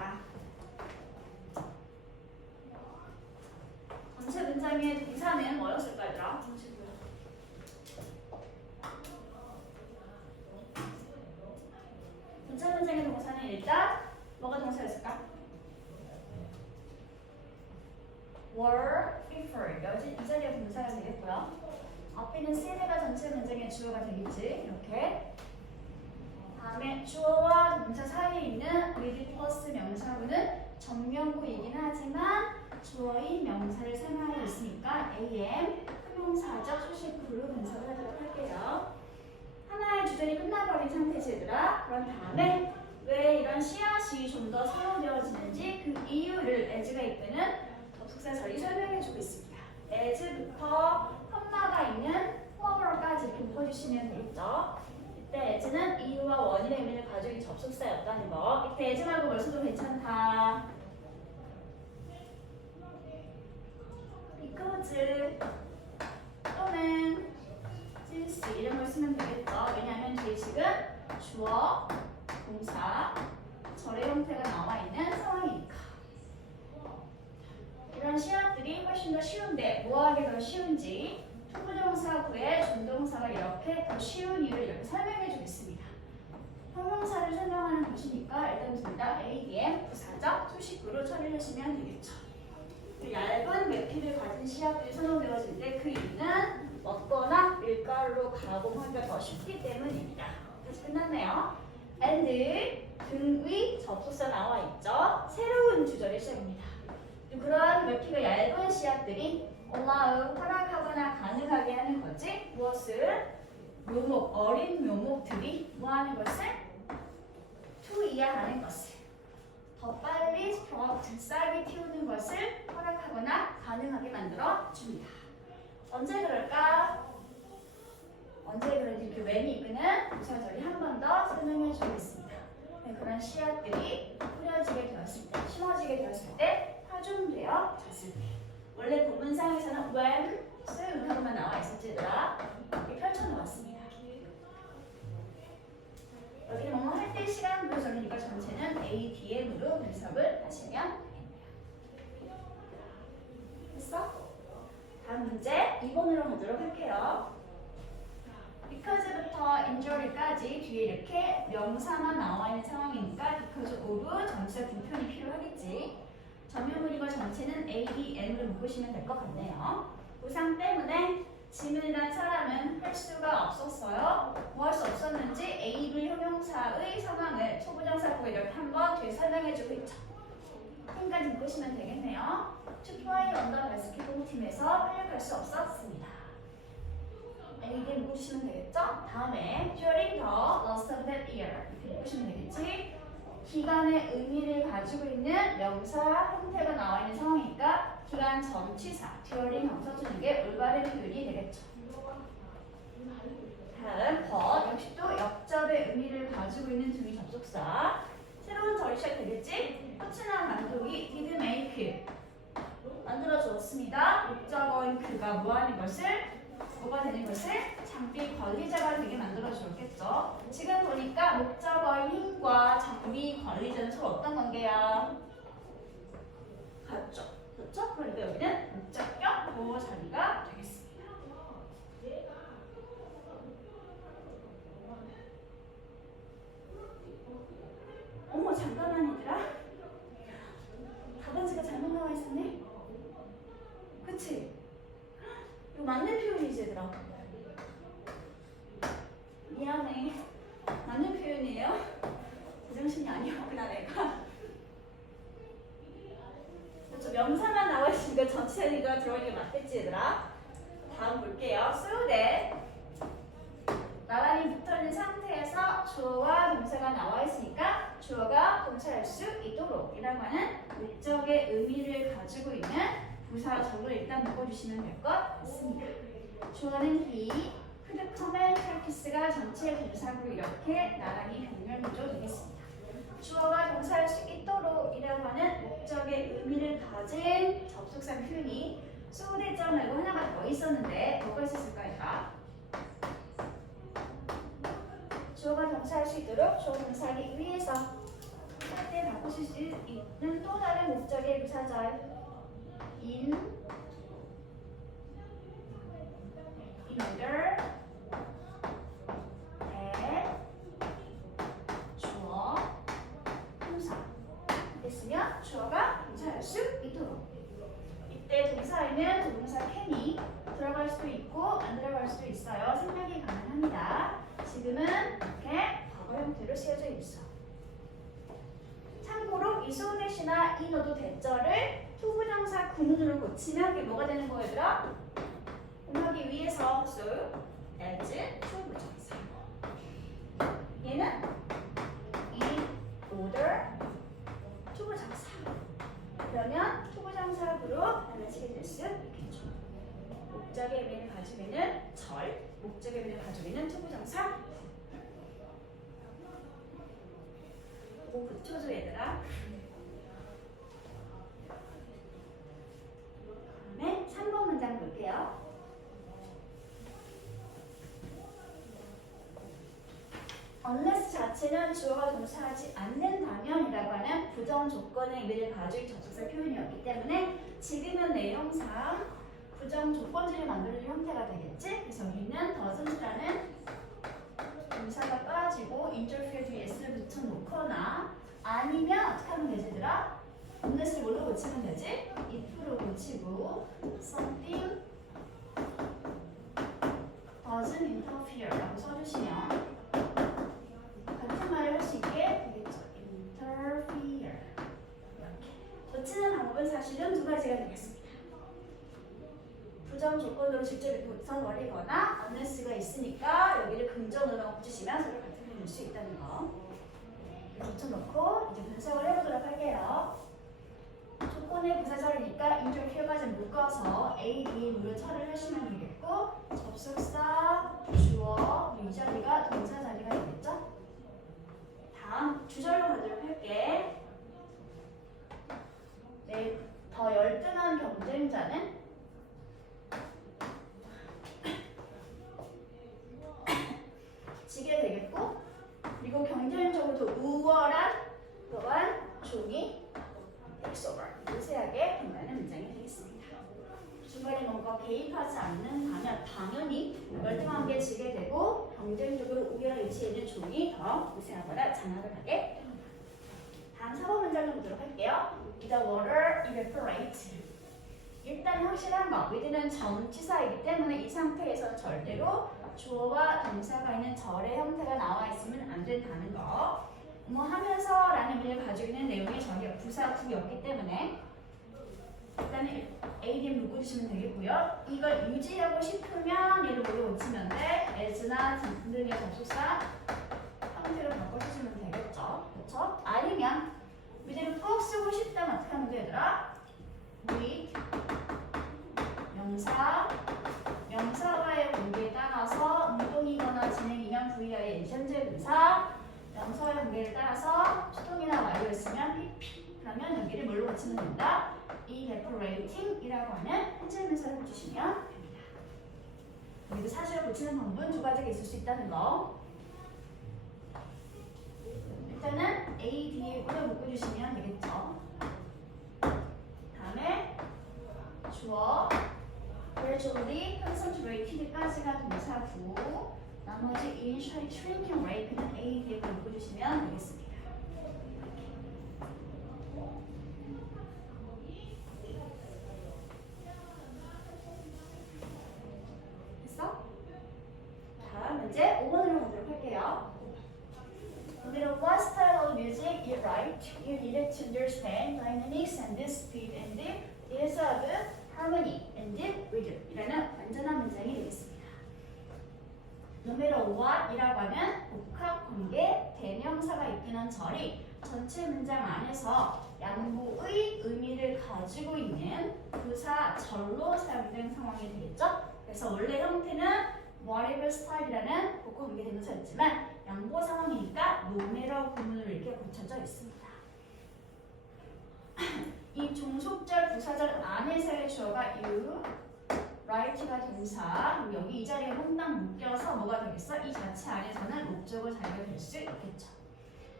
있습니다. 전체 문장의 동사는 뭐였을까 얘들아? 전체 문장의 동사는 일단 뭐가 동사였을까? were, preferred. 여기 이 자리가 동사가 되겠고요. 앞에 있는 seed가 전체 문장의 주어가 되겠지. 이렇게. 다음에 주어와 동사 사이에 있는 with 플러스 명사구는 정명구이긴 하지만 주어인 명사를 사용하고 있으니까 am, 형용사적 수식구로 분석을 하도록 할게요. 하나의 주절이 끝나버린 상태지 얘들아. 그런 다음에 왜 이런 씨앗이 좀 더 사용되어지는지 그 이유를 as가 이끄는 접속사절이 설명해주고 있습니다. as부터 컴마가 있는 flower까지 이렇게 묶어주시면 되겠죠. 이때 as는 이유와 원인의 의미를 가지고 있는 접속사였다는 거. 이때 as 말고 뭘 써도 괜찮다. because 또는 since 이런 걸 쓰면 되겠죠. 왜냐하면 뒤에 지금 주어, 동사, 절의 형태가 나와 있는 상황이니까. 이런 시합들이 훨씬 더 쉬운데 뭐하기 더 쉬운지 투부정사구의 준동사가 이렇게 더 쉬운 이유를 이렇게 설명해 주겠습니다. 형용사를 설명하는 것이니까 일단 둘 다 ADM 부사적 수식구로 처리를 하시면 되겠죠. 얇은 매피를 가진 시합들이 선호되어질 때 그 이유는 먹거나 밀가루로 가공하기가 더 쉽기 때문입니다. 다시 끝났네요. and 등의 접속사 나와 있죠. 새로운 주절의 시작입니다. 그러한 매피가 얇은 시합들이 allow 허락하거나 가능하게 하는 거지. 무엇을? 묘목, 어린 묘목들이 뭐 하는 것을? to 이해하는 것을. 더 빨리 스프로트, 싹이 틔우는 것을 허락하거나 가능하게 만들어 줍니다. 언제 그럴까? 언제 그런지 이렇게 왼이 이끄는 부사절이 한 번 더 설명해 주겠습니다. 네, 그런 씨앗들이 뿌려지게 되었을 때, 심어지게 되었을 때, 파종되어졌을 때. 원래 본문상에서는 when, soon 하고만 나와 있었지 얘들아. 이렇게 펼쳐놓았습니다. 여기는 뭐뭐 할 때 시간 부여절이니까 전체는 ADM으로 분석을 하시면 되겠네요. 됐어? 다음 문제 2번으로 가도록 할게요. because부터 injury까지 뒤에 이렇게 명사만 나와 있는 상황이니까 because of 전치사 분편이 필요하겠지. 전면문이고 전체는 ADM으로 묶으시면 될 것 같네요. 부상 때문에 짐이란 사람은 할 수가 없었어요. 뭐 할 수 없었는지 A를 형용사의 상황을 소부정사구가 이렇게 한번 뒤에 설명해주고 있죠. 팀까지 묶으시면 되겠네요. To play on the basketball 팀에서 활약할 수 없었습니다. A에 묶으시면 되겠죠? 다음에 during the last of that year 이렇게 묶으시면 되겠지? 기간의 의미를 가지고 있는 명사 형태가 나와 있는 상황이니까 기간 전치사 during 형사 주는 게 올바른 표현이 되겠죠. 다음 but 역시 또 역접의 의미를 가지고 있는 등의 접속사. 새로운 절이 시작되겠지? 코치나 감독이 did make 만들어 주었습니다. 목적어인 그가 뭐하는 것을 뭐가 되는 것을 장비 관리자가 되게 만들어 주었겠죠. 지금 보니까 목적어인 힘과 장비 관리자는 서로 어떤 관계야? 같죠. 그렇죠? 그러니까 여기는 목적격 보호 자리가 되겠습니다. 어머 잠깐만 얘들아. 답안지가 잘못 나와 있었네. 그치? 이거 맞는 표현이지 얘들아. 미안해. 맞는 표현이에요. 제정신이 아니었구나 내가. 그렇죠. 명사만 나와 있으니까 전체가 들어있는 게 맞겠지 얘들아. 다음 볼게요. So that 나란히 붙어있는 상태에서 주어와 동사가 나와 있으니까 주어가 동사할 수 있도록 이라고 하는 목적의 의미를 가지고 있는 부사적을 일단 묶어주시면 될 것 같습니다. 주어는 he, could come and practice가 전체 동사로 이렇게 나란히 병렬구조 되겠습니다. 주어가 동사할 수 있도록 이라고 하는 목적의 의미를 가진 접속사 표현이 so that 말고 하나가 더 있었는데 뭐가 있었을까요? 주어가 동사할 수 있도록 주어 동사하기 위해서 할 때 바꾸실 수 또 다른 목적의 부사절 in order that 주어 동사 됐으면 주어가 동사할 수 있도록 이때 동사에는 동사 can이 들어갈 수도 있고 안 들어갈 수도 있어요. 생략이 가능합니다. 지금은 이렇게 과거 형태로 쓰여져 있어. 참고로 이소넷이나 이너도 대절을 투부정사 구문으로 고치면 이게 뭐가 되는 거예요, 얘들아? 공하기 위해서 so as 투부정사. 얘는 in order 투부정사. 그러면 투부정사로 달라지게 될 수 있겠죠. 목적의 의미를 가지고 있는 절, 목적의 의미를 가지고 있는 투부정사. 뭐 붙여줘 얘들아. 다음에 3번 문장 볼게요. unless 자체는 주어가 동사하지 않는다면이라고 하는 부정 조건의 의미를 가지고 접속사 표현이었기 때문에 지금은 내용상 부정 조건지를 만들어줄 형태가 되겠지? 그래서 여기는 doesn't라는 동사가 빠지고 interfere 뒤에 s를 붙여놓거나 아니면 어떻게 하면 되지 얘들아? unless를 뭘로 고치면 되지? if로 고치고 something doesn't interfere 라고 써주시면 같은 말을 할 수 있게 되겠죠. interfere 이렇게 고치는 방법은 사실은 두 가지가 되겠습니다. 부정 조건으로 직접 이렇게 붙여버리거나 unless가 있으니까 여기를 긍정으로 붙이시면 서로 같은 표현을 수 있다는 거 붙여놓고 이제 분석을 해보도록 할게요. 조건의 부사절이니까 interfere까지 묶어서 A, D의 물을 처리를 하시면 되겠고 접속사, 주어, 이 자리가 동사 자리가 되겠죠? 다음 주절로 가도록 할게. 네, 더 열등한 경쟁자는 지게 되겠고 그리고 경쟁적으로도 우월한 그러한 종이 엑소버 우세하게 된다는 문장이 되겠습니다. 중간에 뭔가 개입하지 않는다면 당연히 열등한 게 지게 되고 경쟁적으로 우위에 위치해 있는 종이 더 우세하거나 장악을 하게 됩니다. 다음 4번 문장을 보도록 할게요. The water evaporates. 일단 확실한 거, 위드는 전치사이기 때문에 이 상태에서 절대로 주어와 동사가 있는 절의 형태가 나와 있으면 안 된다는 거. 뭐 하면서 라는 의미를 가지고 있는 내용이 저희가 부사 구였기 때문에 일단은 ADM 묶어주시면 되겠고요. 이걸 유지하고 싶으면 얘를 뭘로 고치면 돼? as나 등등의 접속사 형태로 바꿔주시면 되겠죠. 그렇죠? 아니면 위드를 꼭 쓰고 싶다면 어떻게 하면 돼 얘들아? with 명사와의 관계에 따라서 운동이거나 진행이면 VI의 현재 분사 명사와의 관계에 따라서 수동이나 완료였으면 PP 그러면 여기를 뭘로 고치면 된다? evaporating이라고 하는 현재 분사를 붙이시면 됩니다. 여기도 사실을 고치는 방법은 두 가지가 있을 수 있다는 거. 일단은 A, D에 꿀을 묶어주시면 되겠죠. 다음에 주어 gradually concentrated까지가 동사고 나머지 initially shrinking rate는 A, D에 묶어주시면 되겠습니다. 됐어? 다음 이제 5번으로 가도록 할게요. 오늘은 what style of music you write, you needed to understand dynamics and the speed and the is of harmony and the rhythm 이라는 완전한 문장이 되겠습니다. No matter what 이라고 하는 복합 관계 대명사가 있기는 절이 전체 문장 안에서 양보의 의미를 가지고 있는 부사 절로 사용된 상황이 되겠죠? 그래서 원래 형태는 whatever style이라는 복합 관계 대명사였지만 양보 상황이니까 no matter 구문으로 이렇게 고쳐져 있습니다. 이 종속절 부사절 안에서의 주어가 you, write가 동사, 여기 이 자리에 몽땅 묶여서 뭐가 되겠어? 이 자체 안에서는 목적어 자리가 될 수 있겠죠.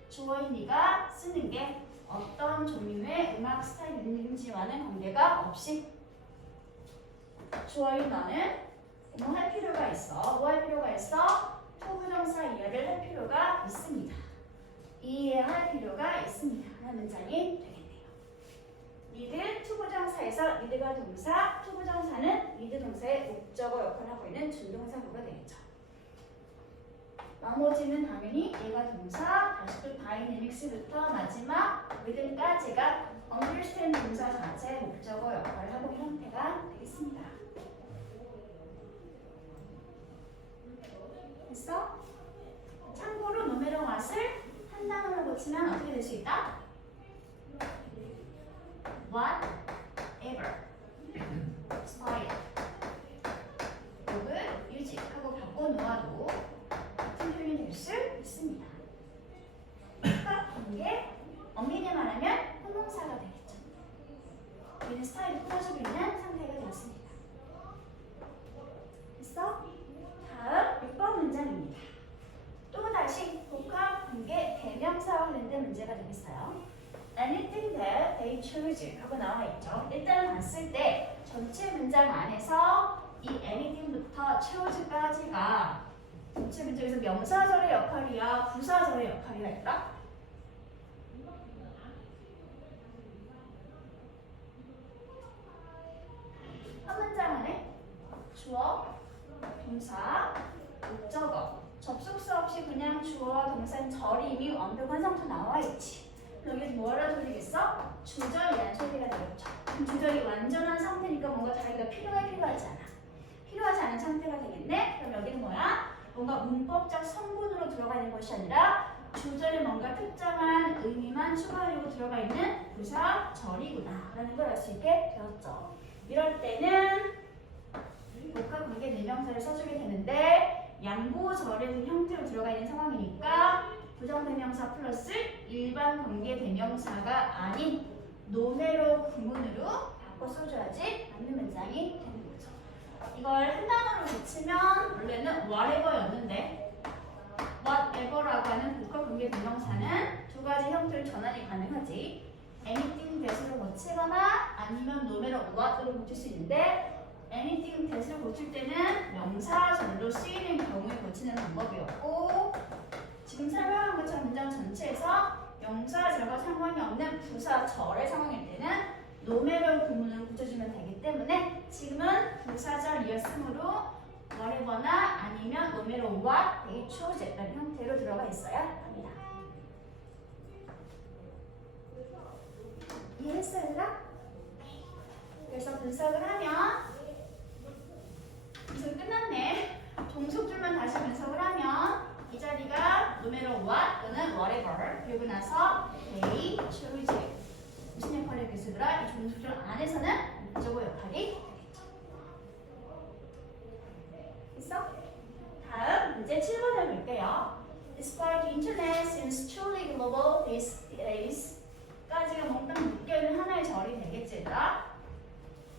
주어인 네가 쓰는 게 어떤 종류의 음악 맥락, 스타일, 능지와는 관계가 없이 주어인 너는 뭐 할 필요가 있어? 뭐 할 필요가 있어? 투부정사 이해를 할 필요가 있습니다. 이해할 필요가 있습니다. 라는 문장이 되겠네요. need 투부정사에서 need가 동사, 투부정사는 need 동사의 목적어 역할을 하고 있는 준동사구가 되겠죠. 나머지는 당연히 얘가 동사, 다시 또 다이내믹스부터 마지막 with까지가 understand 동사 자체의 목적어 역할을 하고 있는 형태가 되겠습니다. 됐어? 참고로 노메로 왓을 한 단어로 고치면 어떻게 될 수 있다? whatever, style, 혹은 유지하고 바꿔 놓아도 같은 표현이 될 수 있습니다. 그러니까 이게 엄밀히 말하면 형용사가 되겠죠. 우리는 스타일을 꾸며주고 있는 상태가 되었습니다. 됐어? 다음 6번 문장입니다. 또다시 복합 관계 대명사와 관련된 문제가 되겠어요. Anything that they choose 하고 나와 있죠. 일단은 봤을 때 전체 문장 안에서 이 anything부터 choose까지가 전체 문장에서 명사절의 역할이야, 부사절의 역할이야 했다? 한 문장 안에 주어, 동사, 목적어, 접속사 없이 그냥 주어와 동사인 절이 이미 완벽한 상태 나와 있지. 여기서 뭐라 소리겠어? 주절이라는 소리가 되겠죠. 그럼 주절이 완전한 상태니까 뭔가 자기가 필요하지 않아. 필요하지 않은 상태가 되겠네? 그럼 여기는 뭐야? 뭔가 문법적 성분으로 들어가 있는 것이 아니라 주절에 뭔가 특정한 의미만 추가하려고 들어가 있는 부사절이구나 라는 걸 알 수 있게 되었죠. 이럴 때는 복합관계 대명사를 써주게 되는데 양보절의 형태로 들어가 있는 상황이니까 부정대명사 플러스 일반 관계 대명사가 아닌 노메로 구문으로 바꿔 써줘야지 맞는 문장이 되는 거죠. 이걸 한 단어로 고치면 원래는 whatever였는데 whatever라고 하는 복합관계 대명사는 두 가지 형태로 전환이 가능하지. anything that으로 고치거나 아니면 노메로 what으로 고칠 수 있는데 anything that으로 고칠 때는 명사절로 쓰이는 경우에 고치는 방법이었고 지금 설명한 것처럼 문장 전체에서 명사절과 상관이 없는 부사절의 상황일 때는 노메로 구문으로 고쳐주면 되기 때문에 지금은 부사절이었으므로 whatever나 아니면 노메로 what, they chose 라는 형태로 들어가 있어야 합니다. 이해했어요, 얘들아? 그래서 분석을 하면 분석 끝났네. 종속줄만 다시 분석을 하면 이 자리가 노메로 what 또는 whatever 그리고 나서 they choose 무슨 역할을 하겠으더라? 이 종속줄 안에서는 목적어 역할이 되겠죠. 됐어? 다음 문제 7번을 볼게요. Despite internet seems truly global these days 까지가 몽땅 묶여있는 하나의 절이 되겠지 얘들아.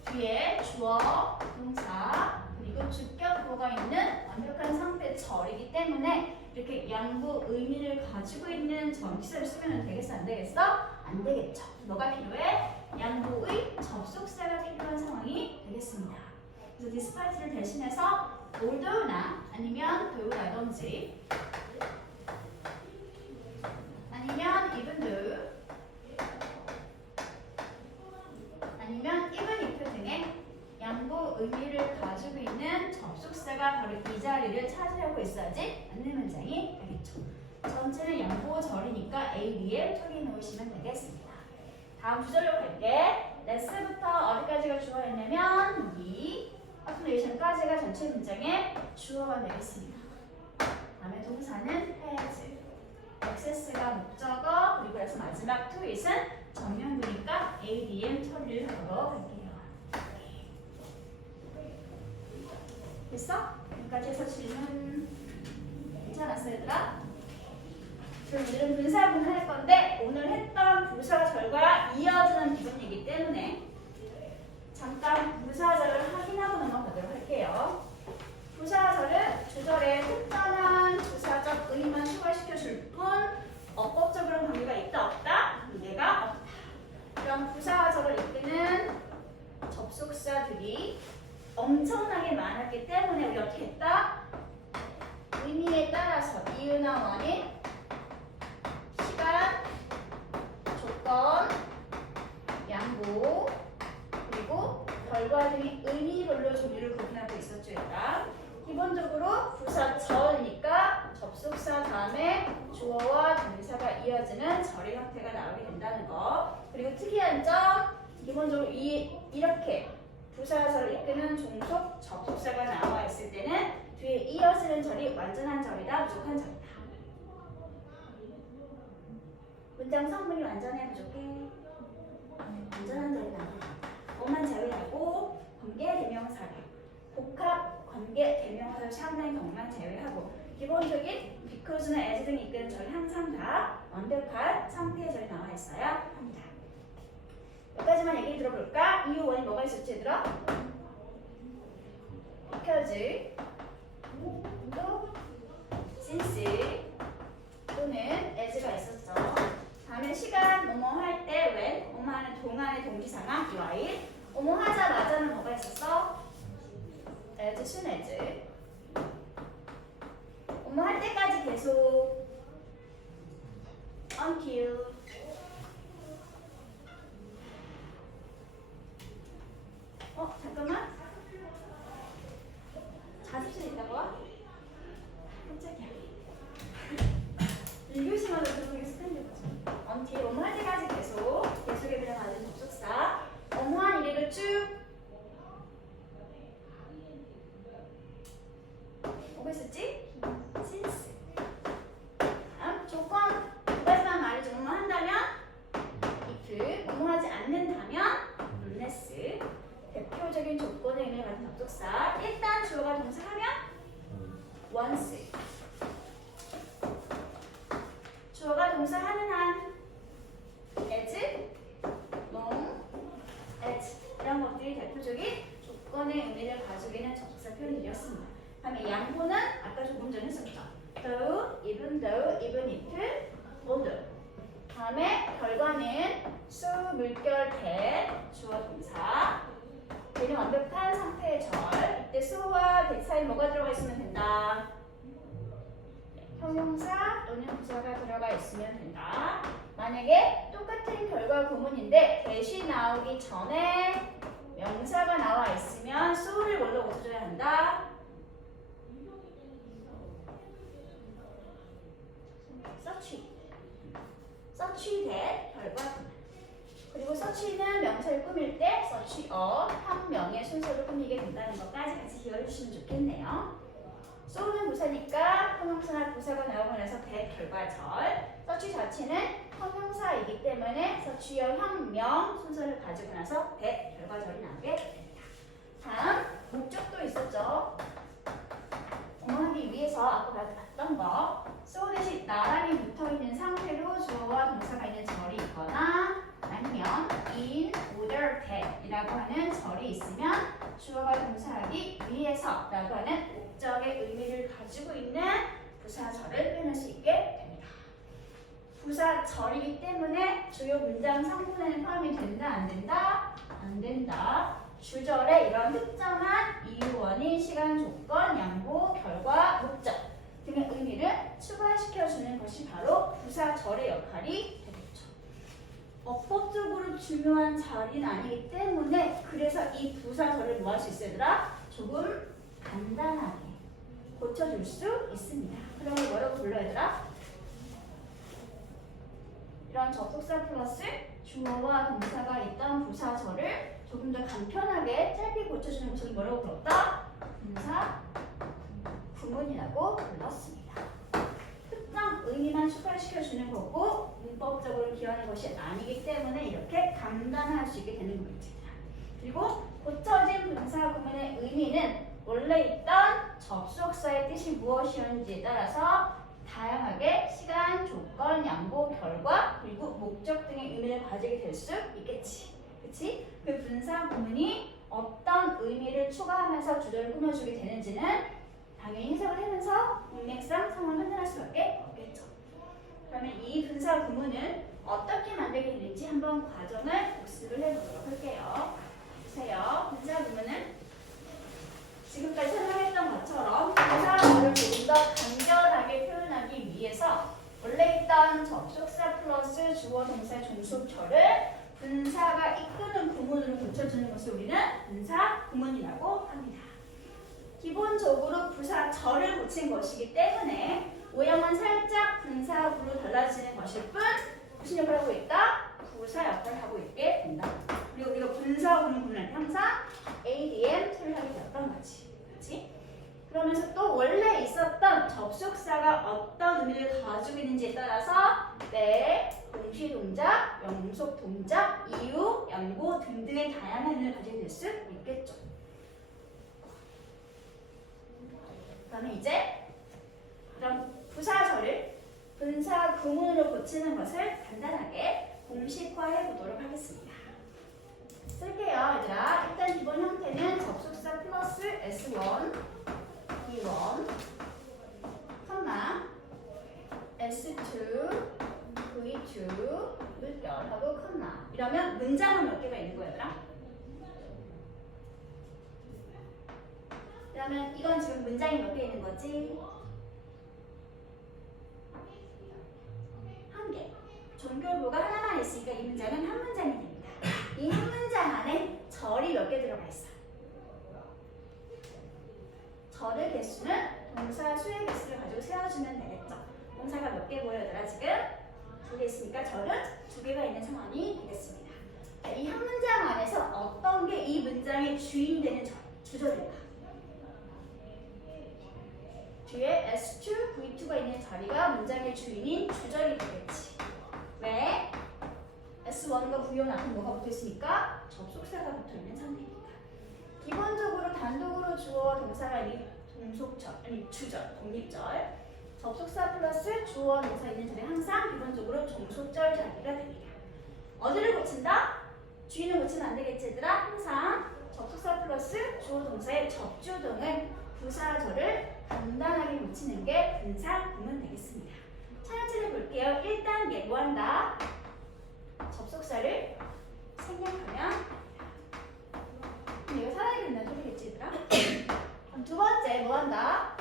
뒤에 주어, 동사, 그리고 주격보가 있는 완벽한 상태 절이기 때문에 이렇게 양보 의미를 가지고 있는 전치사를 쓰면 되겠어? 안 되겠어? 안 되겠죠. 뭐가 필요해? 양보의 접속사가 필요한 상황이 되겠습니다. 그래서 despite를 대신해서 although나 아니면 though라든지 아니면 even though 아니면 even if 등의 양보 의미를 가지고 있는 접속사가 바로 이 자리를 차지하고 있어야지 맞는 문장이 되겠죠. 전체는 양보절이니까 A, B에 처리해 놓으시면 되겠습니다. 다음 구절로 갈게. let's부터 어디까지가 주어였냐면 이 affirmation까지가 전체 문장의 주어가 되겠습니다. 다음에 동사는 has, access가 목적어, 그리고 그래서 마지막 to it은 정면구니까 A, D, M 처리를 하러 갈게요. 됐어? 여기까지 해서 질문 괜찮았어 얘들아? 그럼 오늘은 분사구문 할 건데 오늘 했던 부사절과 이어지는 부분이기 때문에 잠깐 부사절을 확인하고 넘어가도록 할게요. 부사절은 주절에 특정한 부사적 의미만 추가시켜줄 뿐 어법적으로 관계가 있다 없다? 관계가 없다. 그럼 부사 결과 등의 의미별로 종류를 구분하고 있었죠. 일단 기본적으로 부사절이니까 접속사 다음에 주어와 동사가 이어지는 절의 형태가 나오게 된다는 거. 그리고 특이한 점, 기본적으로 이렇게 부사절을 이끄는 종속 접속사가 나와 있을 때는 뒤에 이어지는 절이 완전한 절이다, 부족한 절이다. 문장 성분이 완전해, 부족해? 완전한 절이 나옵니다. 뭐만 제외하고 관계 대명사를 복합 관계 대명사를 사용하는 경우만 제외하고 기본적인 because나 as 등이 이끄는 절이 항상 다 완벽한 상태의 절이 나와 있어야 합니다. 여기까지만 얘기 들어볼까? 이유 원인 뭐가 있었지 얘들아? because 또 since 또는 as가 있었죠. 다음에 시간 뭐뭐 할 때 when 뭐뭐 하는 동안의 동지상황 while 뭐뭐 하자마자는 뭐가 있었어? as soon as 뭐뭐 할 때까지 계속 until 잠깐만 자습실 있다고? 깜짝이야. 1교시마다 계속 스탠드거든. until 뭐뭐 할 때까지 계속에 들어가는 접속사 뭐뭐한 일을 쭉 뭐가 있었지? since 조건 두 가지만 말이죠. 뭐뭐 한다면 if 뭐뭐 하지 않는다면 unless 대표적인 조건의 의미를 가진 접속사 일단 주어가 동사하면 once 주어가 동사하는 한 as, long, as 이런 것들이 대표적인 조건의 의미를 가지고 있는 접속사 표현들이었습니다. 다음에 양보는 아까 조금 전에 했었죠. though, even if, although. 다음에 결과는 so, 물결, that, 주어 동사. 얘는 완벽한 상태의 절. 이때 so와 that 사이에 뭐가 들어가 있으면 된다? 형용사 또는 부사가 들어가 있으면 된다. 만약에 똑같은 결과 구문인데 that이 나오기 전에 명사가 나와 있으면 so를 먼저 고쳐줘야 한다. such that 결과 구문. 그리고 such는 명사를 꾸밀 때 such a 형명의 순서를 꾸미게 된다는 것까지 같이 기억해 주시면 좋겠네요. so는 부사니까 형용사나 부사가 나오고 나서 that 결과절. such 자체는 형용사이기 때문에 such의 형명 순서를 가지고 나서 that 결과절이 나오게 됩니다. 다음 목적도 있었죠. 하기 위해서 아까 봤던 거 so 대신 나란히 붙어있는 상태로 주어와 동사가 있는 절이 있거나 아니면 in order that 이라고 하는 절이 있으면 주어가 동사하기 위해서 라고 하는 목적의 의미를 가지고 있는 부사절을 표현할 수 있게 됩니다. 부사절이기 때문에 주요 문장 성분에는 포함이 된다 안 된다? 안 된다. 주절에 이런 특정한 이유, 원인, 시간, 조건, 양보, 결과, 목적 등의 의미를 추가시켜주는 것이 바로 부사절의 역할이 되겠죠. 어법적으로 중요한 자리는 아니기 때문에 그래서 이 부사절을 뭐 할 수 있어야 되더라? 조금 간단하게 고쳐줄 수 있습니다. 그런 걸 뭐라고 불러야 되더라? 이런 접속사 플러스 주어와 동사가 있던 부사절을 조금 더 간편하게 짧게 고쳐주는 것을 뭐라고 불렀다? 분사 구문이라고 불렀습니다. 특정 의미만 추가시켜주는 거고 문법적으로 기여하는 것이 아니기 때문에 이렇게 간단할 수 있게 되는 겁니다. 그리고 고쳐진 분사 구문의 의미는 원래 있던 접속사의 뜻이 무엇이었는지에 따라서 다양하게 시간, 조건, 양보, 결과, 그리고 목적 등의 의미를 가지게 될 수 있겠지. 그치? 그 분사 구문이 어떤 의미를 추가하면서 주절을 꾸며주게 되는지는 당연히 해석을 하면서 문맥상 상황을 판단할 수밖에 없겠죠. 그러면 이 분사 구문은 어떻게 만들게 되는지 한번 과정을 복습을 해보도록 할게요. 보세요. 분사 구문은 지금까지 설명했던 것처럼 부사절을 조금 더 간결하게 표현하기 위해서 원래 있던 접속사 플러스 주어 동사 종속절을 분사가 이끄는 구문으로 고쳐주는 것을 우리는 분사 구문이라고 합니다. 기본적으로 부사절을 고친 것이기 때문에 모양은 살짝 분사구로 달라지는 것일 뿐 무슨 역할을 하고 있다? 부사 역할을 하고 있게 된다. 그리고 우리가 분사구문 구문할 때 항상 ADM 소리를 하게 되었던 거지. 그렇지? 그러면서 또 원래 있었던 접속사가 어떤 의미를 가지고 있는지에 따라서 때, 동시 동작, 영속 동작, 이유, 연고 등등의 다양한 의미를 가지게 될 수 있겠죠. 그러면 이제 그럼 부사절을 분사 구문으로 고치는 것을 간단하게 공식화해 보도록 하겠습니다. 쓸게요, 얘들아. 일단 기본 형태는 접속사 플러스 S1, B1, 컴마 S2, V2, 물결하고 컴마. 이러면 문장은 몇 개가 있는 거야, 얘들아? 그러면 이건 지금 문장이 몇 개 있는 거지? 한 개. 종결부가 하나만 있으니까 이 문장은 한 문장이 됩니다. 이 한 문장 안에 절이 몇 개 들어가 있어? 절의 개수는 동사 수의 개수를 가지고 세워주면 되겠죠. 동사가 몇 개 보여더라 지금? 2개 있으니까 절은 2개가 있는 상황이 되겠습니다. 이 한 문장 안에서 어떤 게 이 문장의 주인이 되는 주절일까? 뒤에 S2, V2가 있는 자리가 문장의 주인인 주절이 되겠지. 왜? S1과 V1 앞에 뭐가 붙어있으니까? 접속사가 붙어있는 상태입니다. 기본적으로 단독으로 주어와 동사가 있는 동속절, 아니 주절, 독립절. 접속사 플러스 주어와 동사 있는 자리 항상 기본적으로 종속절 자리가 됩니다. 어디를 고친다? 주인을 고치면 안 되겠지 얘들아? 항상 접속사 플러스 주어 동사의 접주동을 부사절을 간단하게 고치는 게 분사 구문 되겠습니다. 차례차례 볼게요. 1단계 뭐 한다? 접속사를 생략하면 이거 살아야 된다는 소리겠지 얘들아? 두 번째 뭐 한다?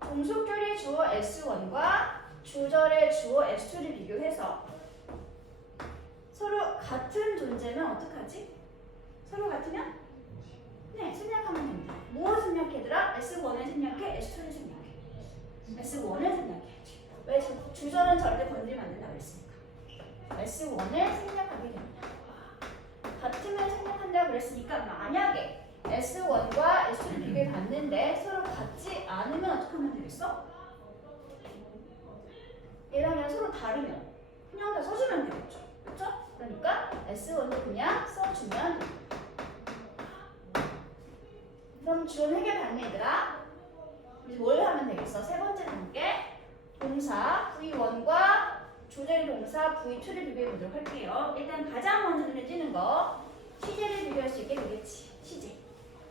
종속절의 주어 S1과 주절의 주어 S2를 비교해서 서로 같은 존재면 어떡하지? 서로 같으면? 네, 생략하면 됩니다. 무엇 생략해더라? S1을 생략해, S2를 생략해. S1을 생략해야지. 왜 주절은 절대 건드리면 안 된다고 그랬습니까? S1을 생략하게 됩니다. 같으면 생략한다고 그랬으니까 만약에 S1과 S2를 비교해 봤는데 서로 같지 않으면 어떻게 하면 되겠어? 얘라면 서로 다르면 그냥 다 써주면 되겠죠. 그렇죠? 그러니까 S1도 그냥 써주면 됩니다. 그럼 주어 해결 봤네 얘들아? 이제 뭘 하면 되겠어? 세 번째 단계 동사 V1과 주절 동사 V2를 비교해 보도록 할게요. 일단 가장 먼저 눈에 띄는 거 시제를 비교할 수 있게 되겠지. 시제.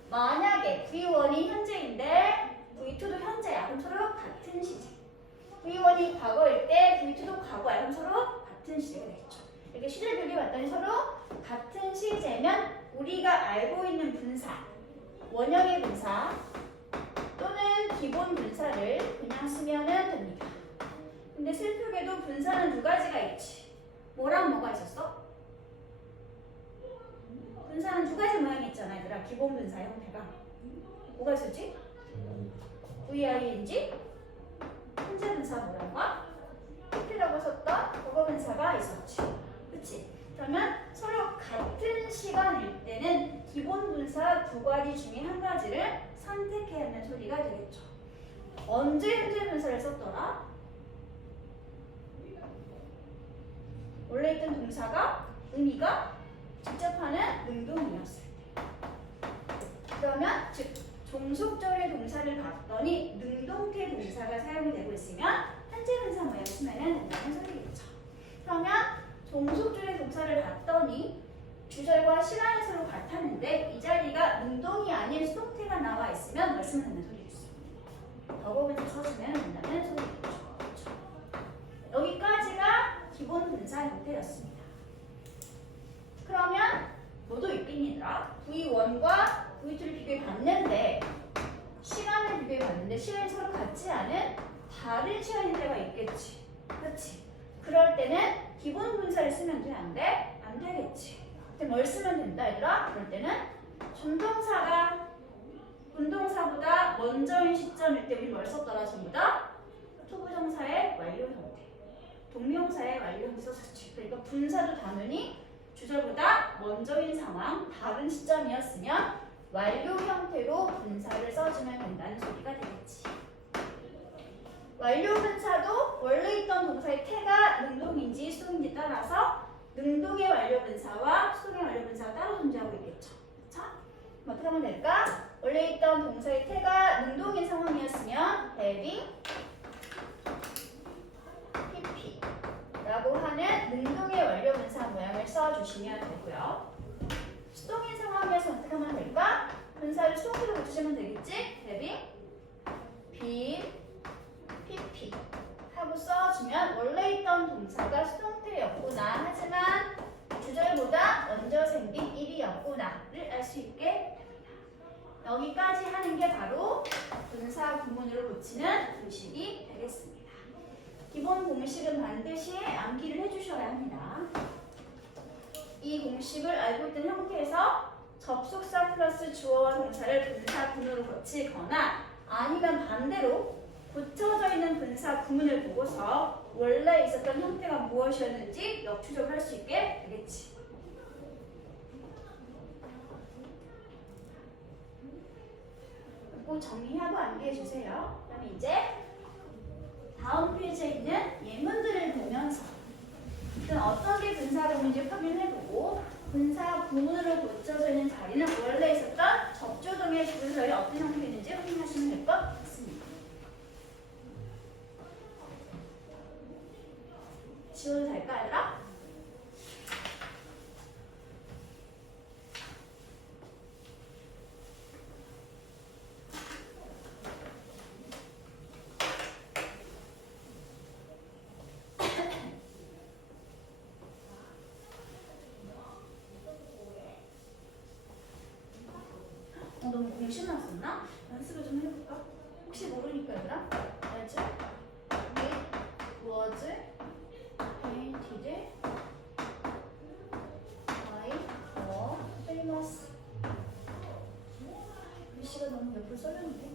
만약에 V1이 현재인데 V2도 현재야. 그럼 서로 같은 시제. V1이 과거일 때 V2도 과거야. 그럼 서로 같은 시제가 되겠죠. 이렇게 시제를 비교해 봤더니 서로 같은 시제면 우리가 알고 있는 분사 원형의 분사 또는 기본 분사를 그냥 쓰면 됩니다. 근데 슬프게도 분사는 두 가지가 있지. 뭐랑 뭐가 있었어? 분사는 두 가지 모양이 있잖아 얘들아. 기본 분사 형태가 뭐가 있었지? VING 현재 분사 모양과 PP라고 썼던 과거 분사가 있었지. 그치? 그러면 서로 같은 시간일 때는 기본 분사 두 가지 중에 한 가지를 선택해야 하는 소리가 되겠죠. 언제 현재 분사를 썼더라? 원래 있던 동사가 의미가 직접 하는 능동이었을 때. 그러면 즉 종속절의 동사를 봤더니 능동태 동사가 사용이 되고 있으면 현재 분사 모양 쓰면 된다는 소리겠죠. 그러면 종속절의 동사를 봤더니 주절과 시간이 서로 같았는데 이 자리가 능동이 아닌 수동태가 나와 있으면 뭘 쓰면 된다는 소리겠어. 더보면서 써주면 된다는 소리겠죠. 그렇죠? 여기까지가 기본 분사 형태였습니다. 그러면 뭐도 있겠니라? V1과 V2를 비교해 봤는데 시간을 비교해 봤는데 시간이 서로 같지 않은 다른 시간일 때가 있겠지. 그렇지? 그럴 때는 기본 분사를 쓰면 돼? 안 돼? 안 되겠지. 근데 뭘 쓰면 된다 얘들아? 그럴 때는 준동사가 분동사보다 먼저인 시점일 때 우리 뭘 썼더라 전부 다? 투부정사의 완료 형태, 동명사의 완료 형태 썼었지. 그러니까 분사도 당연히 주절보다 먼저인 상황, 다른 시점이었으면 완료 형태로 분사를 써주면 된다는 소리가 되겠지. 완료 분사도 원래 있던 동사의 태가 능동인지 수동인지 따라서 능동의 완료 분사와 수동의 완료 분사가 따로 존재하고 있겠죠. 그렇죠? 어떻게 하면 될까? 원래 있던 동사의 태가 능동인 상황이었으면 having pp라고 하는 능동의 완료 분사 모양을 써주시면 되고요. 수동인 상황에서 어떻게 하면 될까? 분사를 수동태로 붙이시면 되겠지? having been pp 하고 써주면 원래 있던 동사가 수동태였구나 하지만 주절보다 먼저 생긴 일이었구나를 알 수 있게 됩니다. 여기까지 하는 게 바로 분사 구문으로 붙이는 공식이 되겠습니다. 기본 공식은 반드시 암기를 해주셔야 합니다. 이 공식을 알고 있던 형태에서 접속사 플러스 주어와 동사를 분사 구문으로 고치거나 아니면 반대로 붙여져 있는 분사 구문을 보고서 원래 있었던 형태가 무엇이었는지 역추적할 수 있게 되겠지. 꼭 정리하고 암기해 주세요. 그럼 이제 다음 페이지에 있는 예문들을 보면서 일단 어떤 게 분사 구문인지 확인해보고 분사 구문으로 고쳐져 있는 자리는 원래 있었던 접조동의 주소절이 어떤 형태인지 확인하시면 될 것 같습니다. 지워도 될까 얘들아? 너무 공신났었나? 연습을 좀 해볼까? 혹시 모르니까 얘들아? 알지? It was painted by a famous 글씨가 너무 옆으로 써졌는데?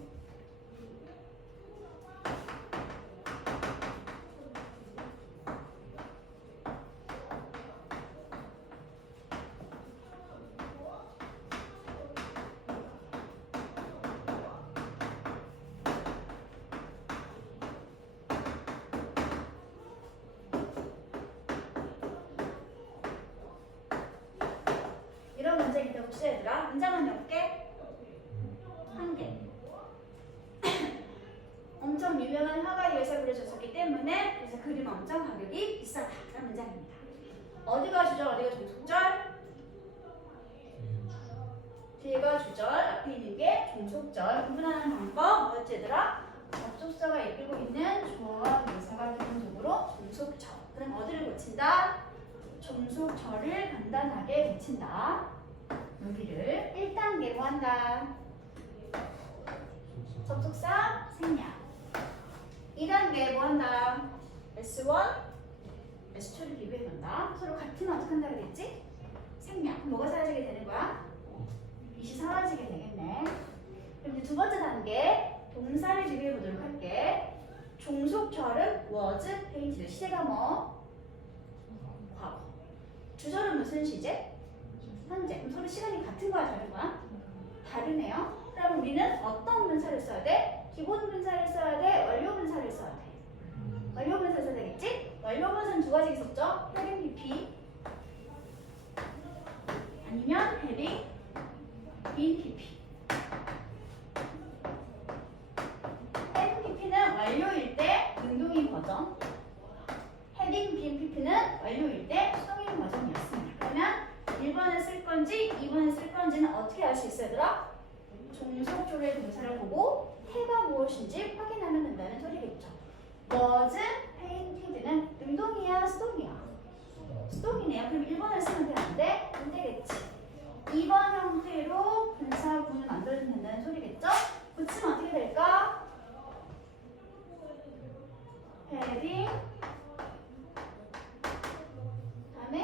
이런 문제인데 혹시 얘들아? 문장은 몇 개? 한 개. 엄청 유명한 화가에서 그려졌기 때문에 그래서 그림 엄청 가격이 비싸다. 그런 문장입니다. 어디가 주절, 어디가 종속절? 뒤가 주절, 앞에 있는 게 종속절. 구분하는 방법 뭐였지 얘들아? 접속사가 이끌고 있는 주어와 동사가 기본적으로 종속절. 그럼 어디를 고친다? 종속절을 간단하게 고친다. 여기를 1단계로 한다. 접속사 생략. 2단계 뭐 한다? S1, S2를 비교해본다. 서로 같은 어떻게 한다 그랬지? 생략. 그럼 뭐가 사라지게 되는 거야? 빛이 사라지게 되겠네. 그럼 이제 두 번째 단계 동사를 비교해보도록 할게. 종속절은 was, painted. 시제가 뭐? 과거. 주절은 무슨 시제? 현재. 그럼 서로 시간이 같은 거야 다른 거야? 다르네요. 그럼 우리는 어떤 분사를 써야 돼? 기본 분사를 써야 돼? 완료 분사를 써야 돼? 완료 분사를 써야 되겠지? 완료 분사는 두 가지 있었죠? having pp 아니면 having been pp. having pp는 완료일 때 능동인 버전, having been pp는 완료일 때 수동인 버전이었습니다. 그러면 1번을 쓸 건지 2번을 쓸 건지는 어떻게 알 수 있어요 얘들아? 종속조의 동사를 보고 태가 무엇인지 확인하면 된다는 소리겠죠. was painted는 능동이야 수동이야? 수동이네요. 그럼 1번을 쓰면 되는데 안 되겠지. 2번 형태로 분사 구문을 만들어주면 된다는 소리겠죠. 붙이면 어떻게 될까? having 다음에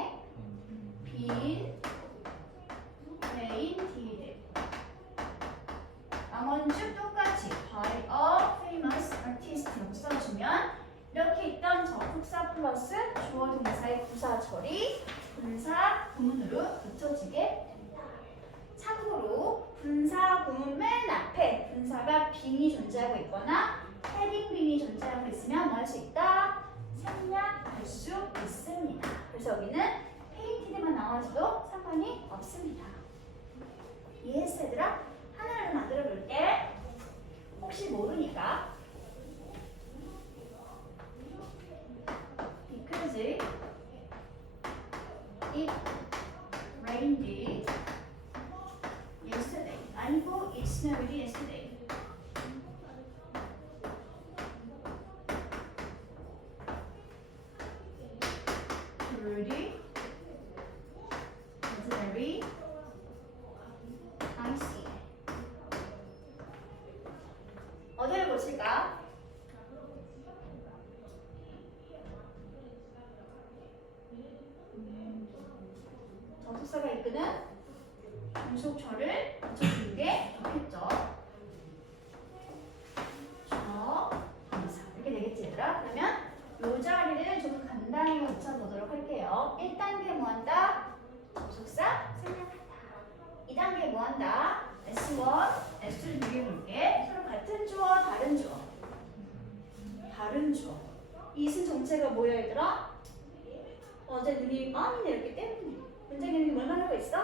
절이 분사 구문으로 붙여지게 됩니다. 참고로 분사 구문 맨 앞에 분사가 빙이 존재하고 있거나 헤딩 빙이 존재하고 있으면 뭐 할 수 있다? 생략할 수 있습니다. 그래서 여기는 페인티드만 나와줘도 상관이 없습니다. 이해했어 얘들아? 하나를 만들어 볼게. 혹시 모르니까 because it rained yesterday. 아니고 it snowed yesterday. Rudy was very icy. 어디를 보실까? 접속사가 이끄는 종속절을 붙여주는 게 좋겠죠. 동사 이렇게 되겠지 얘들아? 그러면 이 자리를 좀 간단히 붙여보도록 할게요. 1단계 뭐한다? 접속사 생략한다. 2단계 뭐한다? S1, S2를 비교해볼게. 서로 같은 주어, 다른 주어. 다른 주어. 이승 정체가 뭐야 얘들아? 어제 눈이 많이 내렸기 때문에 문장님이 뭘 말하고 있어?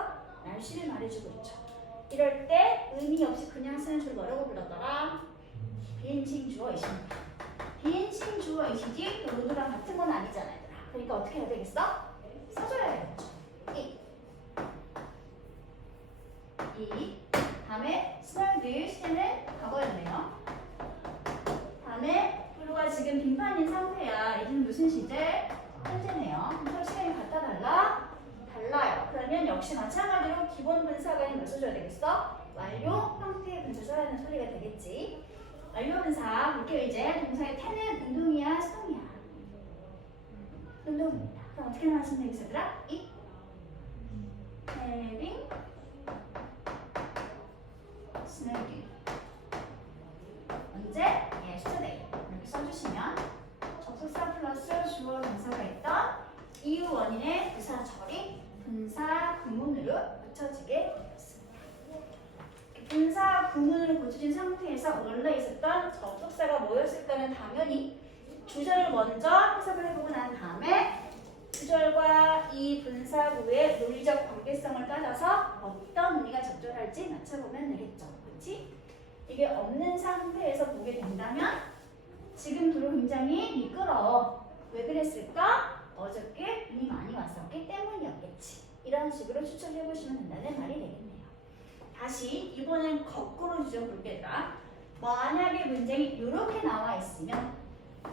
날씨를 말해주고 있죠. 이럴 때 의미 없이 그냥 쓰는 줄 뭐라고 불렀더라? 비엔칭 주어이십니다. 비엔칭 주어이시지 로드랑 같은 건 아니잖아요. 그러니까 어떻게 해야 되겠어? 써줘야 되겠죠. 이 다음에 스널드 시제는 과거였네요. 다음에 블루가 지금 빙판인 상태야. 이제는 무슨 시제? 현재네요. 그럼 시간이 같다 달라? 달라요. 그러면 역시 마찬가지로 기본 분사가 뭘 써줘야 되겠어? 완료 형태의 분사 써야 하는 소리가 되겠지. 완료 분사 볼게요. 이제 동사의 태는 운동이야 수동이야? 운동입니다. 그럼 어떻게 나왔으면 되겠어 얘들아? 이 having snowed 언제? yesterday 이렇게 써주시면 접속사 플러스 주어 동사가 있던 이유 원인의 부사절이 분사 구문으로 붙여지게 되었습니다. 분사 구문으로 붙여진 상태에서 원래 있었던 접속사가 뭐였을까는 당연히 주절을 먼저 해석을 해보고 난 다음에 주절과 이 분사구의 논리적 관계성을 따져서 어떤 의미가 적절할지 맞춰보면 되겠죠. 그렇지? 이게 없는 상태에서 보게 된다면 지금 도로 굉장히 미끄러워. 왜 그랬을까? 어저께 눈이 많이 왔었기 때문이었겠지. 이런 식으로 추측해 보시면 된다는 말이 되겠네요. 다시 이번엔 거꾸로 주저볼게 얘들아. 만약에 문장이 이렇게 나와 있으면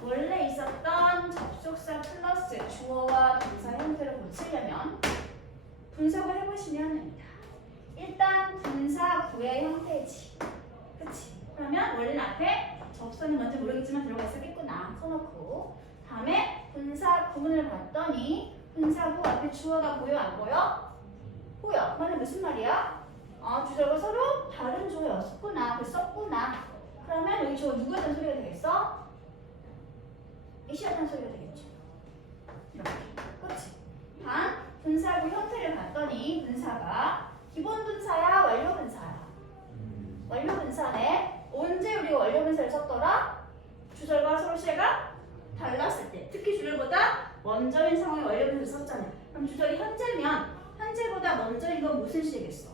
원래 있었던 접속사 플러스 주어와 동사 형태를 고치려면 분석을 해보시면 됩니다. 일단 분사 구의 형태지. 그치? 그러면 원래는 앞에 접선이 뭔지 모르겠지만 들어가 있었겠구나. 써놓고 다음에 분사 구문을 봤더니 분사구 앞에 주어가 보여 안 보여? 보여. 그 말은 무슨 말이야? 주절과 서로 다른 주어였었구나. 그래서 썼구나. 그러면 여기 주어 누구였다는 소리가 되겠어? 이시였다는 소리가 되겠죠. 이렇게. 그렇지? 단 분사구 형태를 봤더니 분사가 기본 분사야 완료 분사야? 완료 분사네. 언제 우리가 완료 분사를 썼더라? 주절과 서로 시제가 달랐을 때. 특히 주절보다 먼저인 상황에 완료 분사를 썼잖아요. 그럼 주절이 현재면 현재보다 먼저인 건 무슨 시제겠어?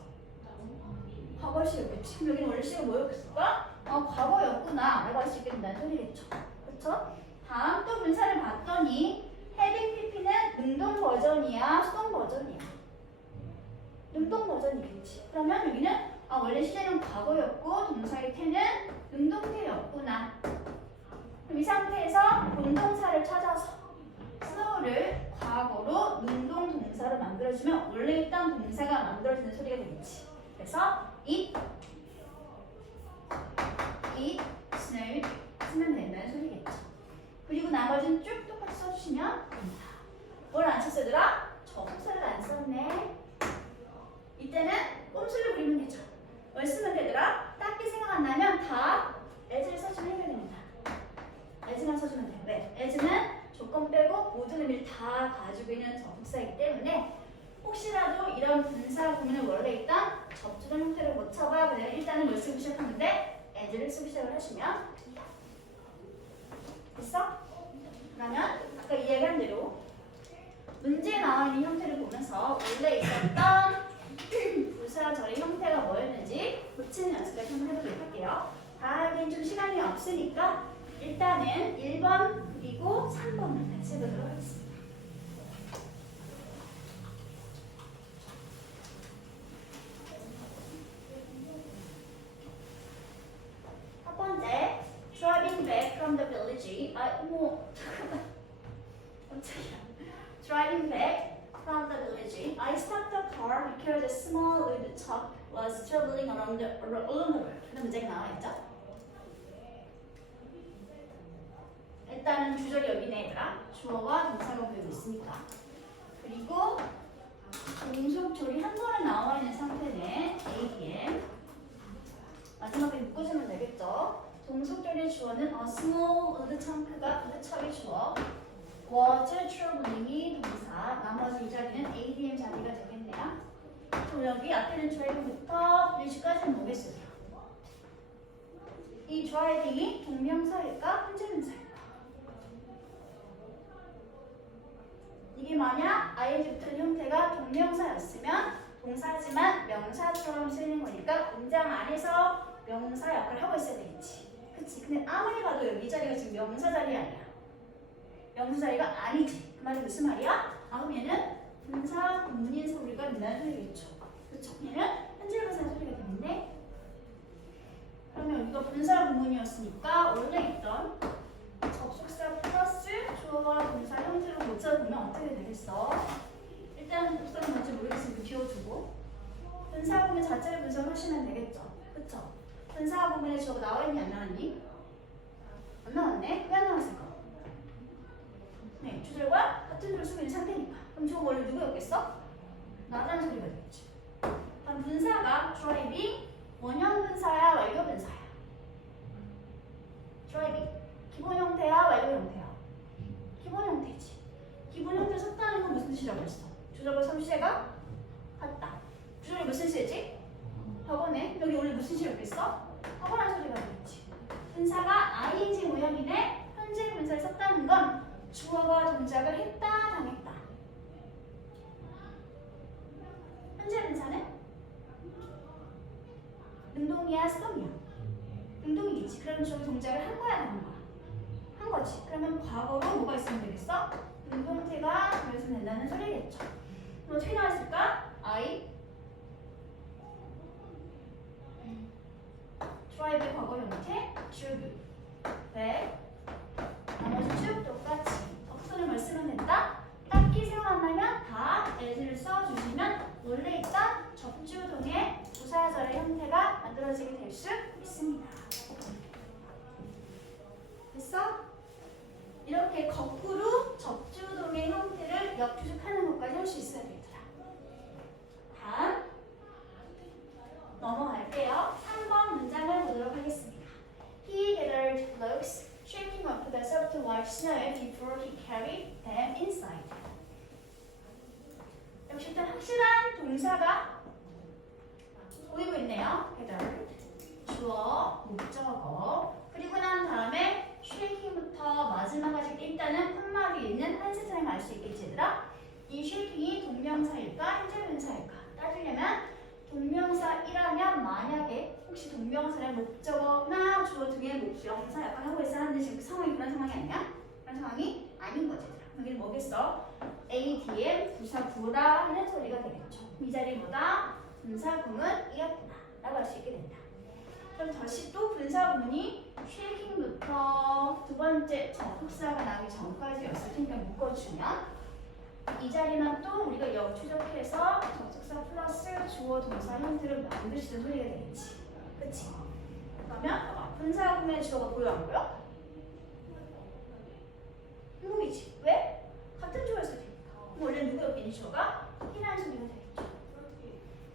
과거 시였겠지. 그럼 여기는 원래 시가 뭐였을까? 과거였구나 라고 할 수 있게 된다는 소리겠죠. 그렇죠? 다음 또 분사를 봤더니 헤딩 PP는 능동 버전이야 수동 버전이야? 능동 버전이겠지. 그러면 여기는 원래 시제는 과거였고 동사의 태는 능동태였구나. 그럼 이 상태에서 본동사를 찾아서 snow를 과거로 능동 동사로 만들어주면 원래 있던 동사가 만들어지는 소리가 되겠지. 그래서 it snowed 쓰면 된다는 소리겠죠. 그리고 나머지는 쭉 똑같이 써주시면 됩니다. 뭘 안 썼어 얘들아? 접속사를 안 썼네. 이때는 꼼수를 부리면 되죠. 뭘 쓰면 되더라? 딱히 생각 안 나면 다 as를 써주면 해결됩니다. as만 써주면 돼. 왜? as는 조건 조건 빼고 모든 의미를 다 가지고 있는 접속사이기 때문에 혹시라도 이런 분사 구문을 원래 있던 접두사 형태를 못 쳐봐 그냥 일단은 뭘 쓰고 시작하는데 as를 쓰고 시작을 하시면 됐어? 그러면 아까 이야기한 대로 문제에 나와 있는 형태를 보면서 원래 있었던 부사절의 형태가 뭐였는지 고치는 연습을 한번 해보도록 할게요. 다 하기엔 좀 시간이 없으니까 일단은 1번 그리고 3번만 같이 해보도록 하겠습니다. 첫 번째, driving back from the village. 깜짝이야. Driving back from the village, I stopped the car because a small wood truck was traveling along the road. 그런 문제가 나와 있죠? 일단은 주절이 여기네 얘들아. 주어와 동사가 보이고 있으니까. 그리고 동속절이 한 번에 나와 있는 상태네. ADM. 마지막에 묶어주면 되겠죠? 동속절의 주어는 a small wood truck가 woodchuck이 주어. was traveling이 동사. 나머지 이 자리는 ADM 자리가 되겠네요. 그럼 여기 앞에는 driving부터 village까지는 뭐겠어요? 이 driving이 동명사일까? 현재분사일까? 이게 만약 ing부터는 형태가 동명사였으면 동사지만 명사처럼 쓰이는 거니까 문장 안에서 명사 역할을 하고 있어야 되겠지. 그치? 근데 아무리 봐도 여기 자리가 지금 명사 자리 아니야. 명사 자리가 아니지. 그 말이 무슨 말이야? 아, 그럼 얘는 분사 구문인 소리가 된다는 소리겠죠. 그쵸? 얘는 현재분사 소리가 되는데 그러면 여기가 분사 구문이었으니까 원래 있던 접속사 플러스 주어와 동사 형태로 고쳐보면 어떻게 되겠어? 일단 접속사는 뭔지 모르겠으니까 비워두고 분사 구문 자체를 분석하시면 되겠죠. 그쵸? 분사 구문에 주어가 나와있니 안 나왔니? 안 나왔네? 왜 안 나왔을까? 네, 주절과 같은 줄을 쓰고 있는 상태니까. 그럼 주어가 원래 누구였겠어? 나라는 소리가 되겠지. 그럼 분사가 driving 원형 분사야, 완료 분사야? driving 기본 형태야, 완료 형태야? 기본 형태지. 기본 형태 썼다는 건 무슨 뜻이라고 했어? 주절과 선시제가 같다. 주절이 무슨 시제지? 학원에. 여기 원래 무슨 시였겠어? 학원한 소리가 되겠지. 분사가 ing 모형이네. 현재 분사를 썼다는 건 주어가 동작을 했다, 당했다. 현재 분사는 능동이야, 수동이야? 능동이겠지. 그러면 주어가 동작을 한 거야, 당한 거야? 한 거지. 그러면 과거로 뭐가 있으면 되겠어? 능동태가 들어있으면 된다는 소리겠죠. 그럼 어떻게 나왔을까? I drive 과거 형태, drove back 나머지 쭉 똑같이 접속사를 뭘 쓰면 된다? 딱히 생각 안 나면 다 as를 써주시면 원래 있던 접주동의 부사절의 형태가 만들어지게 될 수 있습니다. 됐어? 이렇게 거꾸로 접주동의 형태를 역추적하는 것까지 할 수 있어야 되더라. 다음 넘어갈게요. 3번 문장을 보도록 하겠습니다. He gathered logs, shaking up the soft white snow before he carried them inside. 역시 일단 확실한 동사가 보이고 있네요. gathered, 주어, 목적어. 그리고 난 다음에 shaking부터 마지막까지 일단은 콤마에 있는 한 세트를 알 수 있겠지 얘들아? 이 shaking이 동명사일까? 현재분사일까? 따지려면 동명사이라면 만약에 혹시 동명사의 목적어나 주어 등의 목적사 약간 하고 있어 하는데 지금 상황이 그런 상황이 아니야? 그런 상황이 아닌 거지. 여기는 뭐겠어? ADM 부사 구라 하는 소리가 되겠죠. 이 자리보다 분사 구문이었구나 라고 할 수 있게 된다. 그럼 다시 또 분사 구문이 쉐이킹부터 두 번째 접속사가 나기 전까지였을 테니까 묶어주면 이 자리만 또 우리가 역추적해서 접속사 플러스 주어 동사 형태를 만들 수 있는 소리가 되겠지. 그치? 그러면 봐봐. 분사 구문의 주어가 보여 안 보여? 보이지? 왜? 같은 주어였을 테니까. 그럼 원래 누구였겠니 주어가? 이라는 소리가 되겠죠.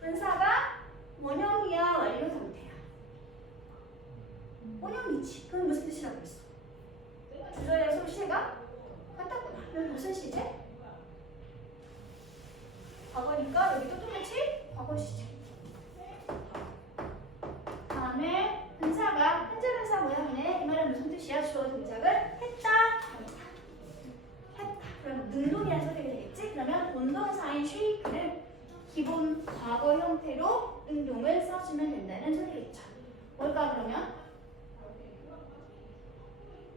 분사가 원형이야, 완료 상태야? 원형이지. 그럼 무슨 뜻이라고 했어? 주절의 소시제가 같았구나. 무슨 시제? 과거니까 여기도 똑같이 과거 시제. 다음에 분사가 현재 분사 모양이네. 이 말은 무슨 뜻이야? 주어 동작을 했다. 했다. 그럼 능동이라는 소리가 되겠지? 그러면 본동사인 shake는 기본 과거 형태로 능동을 써주면 된다는 소리겠죠. 뭘까 그러면?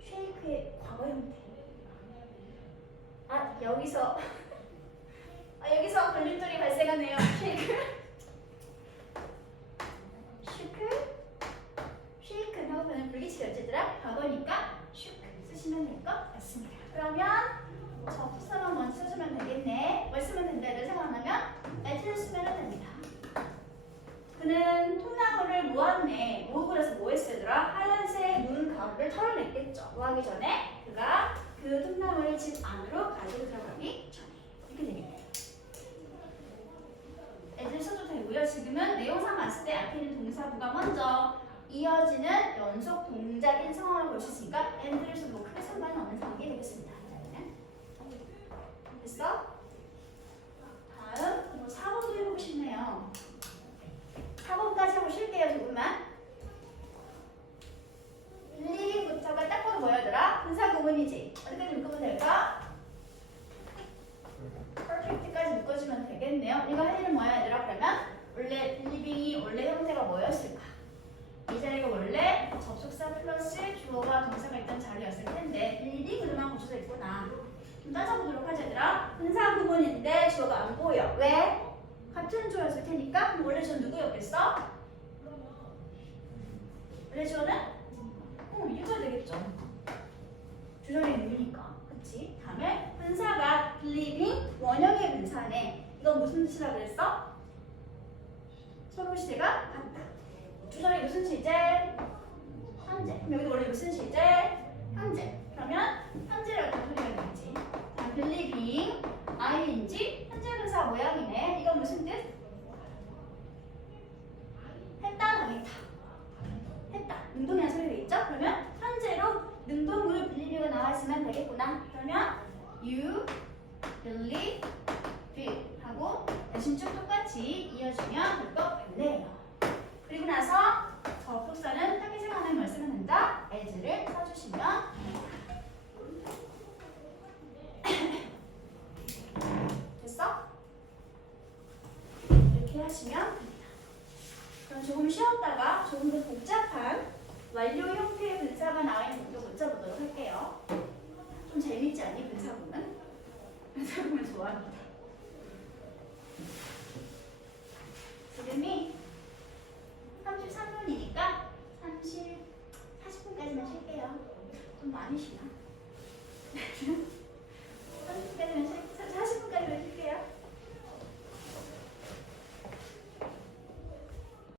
shake의 과거 형태. 아 여기서 여기서 걸림돌이 발생하네요. shake. 쉐이크 하고 보면 불규칙이 어쨌더라? 과거니까 슈크 쓰시면 될 것 같습니다. 그러면 접속사만 먼저 써주면 되겠네. 뭘 쓰면 된다 이런 생각하면 at를 쓰면 됩니다. 그는 통나무를 모았네. 뭐 그래서 뭐 했으더라? 하얀색 눈 가루를 털어냈겠죠. 뭐 하기 전에? 그가 그 통나무를 집 안으로 가지고 들어가기 전에. 이렇게 되겠네요. at를 써도 되고요. 지금은 내용상 봤을 때 앞에 있는 동사부가 먼저 이어지는 연속 동작인 상황을 볼 수 있으니까 and를 써도 뭐 크게 상관은 없는 상황이 되겠습니다. 됐어? 다음 4번도 해보고 싶네요. 4번까지 해보실게요. 조금만. 리딩부터가 딱 봐도 뭐였더라? 분사 구문이지. 어디까지 묶으면 될까? perfect까지 묶어주면 되겠네요. 이거 할 일은 뭐야 얘들아? 그러면 원래 believing이 원래 형태가 뭐였을까? 이 자리가 원래 접속사 플러스 주어가 동사가 있던 자리였을 텐데 believing으로만 고쳐져 있구나. 좀 따져보도록 하자 얘들아. 분사 구문인데 주어가 안 보여. 왜? 같은 주어였을 테니까 원래 주어 누구였겠어? 원래 주어는? 이거야 되겠죠. 주절이 누구니까. 그치? 다음에 분사가 believing 원형의 분사네. 이건 무슨 뜻이라 그랬어? 서로 시제가 같다. 주절이 무슨 시제? 현재. 그럼 여기 원래 무슨 시제? 현재. 그러면 현재라고 소리가 나겠지. 자, believing ing 현재 분사 모양이네. 이건 무슨 뜻? 했다, 당했다. 했다. 능동이라는 소리가 있죠? 그러면 현재로 능동으로 believe가 나와 있으면 되겠구나. 그러면 you believe 하고 대신쭉 똑같이 이어주면 될 것 같네요. 그리고 나서 접속사는 하기 생각나는 걸 쓰면 된다. as를 써주시면 됐어? 이렇게 하시면 됩니다. 그럼 조금 쉬었다가 조금 더 복잡한 완료 형태의 분사가 나와 있는 것도 고쳐보도록 할게요. 좀 재밌지 않니? 분사구문? 분사구문 좋아합니다. 지금이 33분이니까 40분까지만 쉴게요. 좀 많이 쉬나?